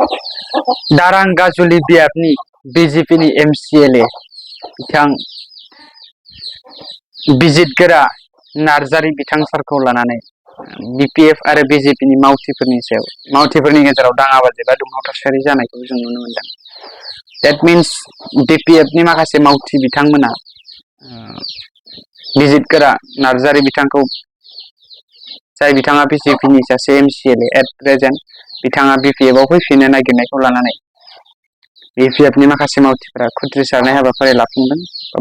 दारां गाजुलि बियाबनि बिजेपिनि MCLA बिथां बिजितगोरा नार्जारि बिथां सारखौ लानानै BPF आरो BJPनि मावथिफोरनि गेजेराव दाङाबाजि बा दुंहाव थासारि जानायखौ जों नुनो मोनदों। That means BPFनि माखासे मावथि बिथांमोना बिजितगोरा नार्जारि बिथांखौ जाय बिथाङा BJPनि सासे MCLA एट प्रेजेन्ट बिथाङा BPFआव फैफिननो नागिरनायखौ लानानै BPFनि माखासे मावथिफोरा खुद्रिसारनाय हाबाफारि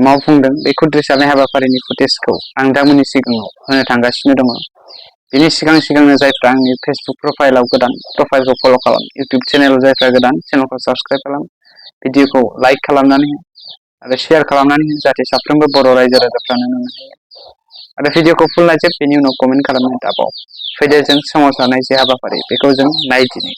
मावफुंदों। बे खुद्रिसारनाय हाबाफारिनि फुटेजखौ आं नोंथांमोननि सिगाङाव होनो थांगासिनो दङ। बेनि सिगांनो जायफ्रा आंनि फेसबुक प्रफाइलाव गोदान प्रफाइलखौ फल' खालाम, इउटुब चेनेलाव जायफ्रा गोदान चेनेलखौ साबस्क्राइब खालाम, भिडिअखौ लाइक खालामनानै आरो शेयार खालामनानै जाहाथे साफ्रोमबो बर' रायजो राजाफ्रा नुनो मोनो आरो भिडिअखौ फुल नायजोब बेनि उनाव कमेन्ट खालामनो दाबाव। फैदो जों सोमावसारनाय जे हाबाफारि बेखौ जों नायदिनि।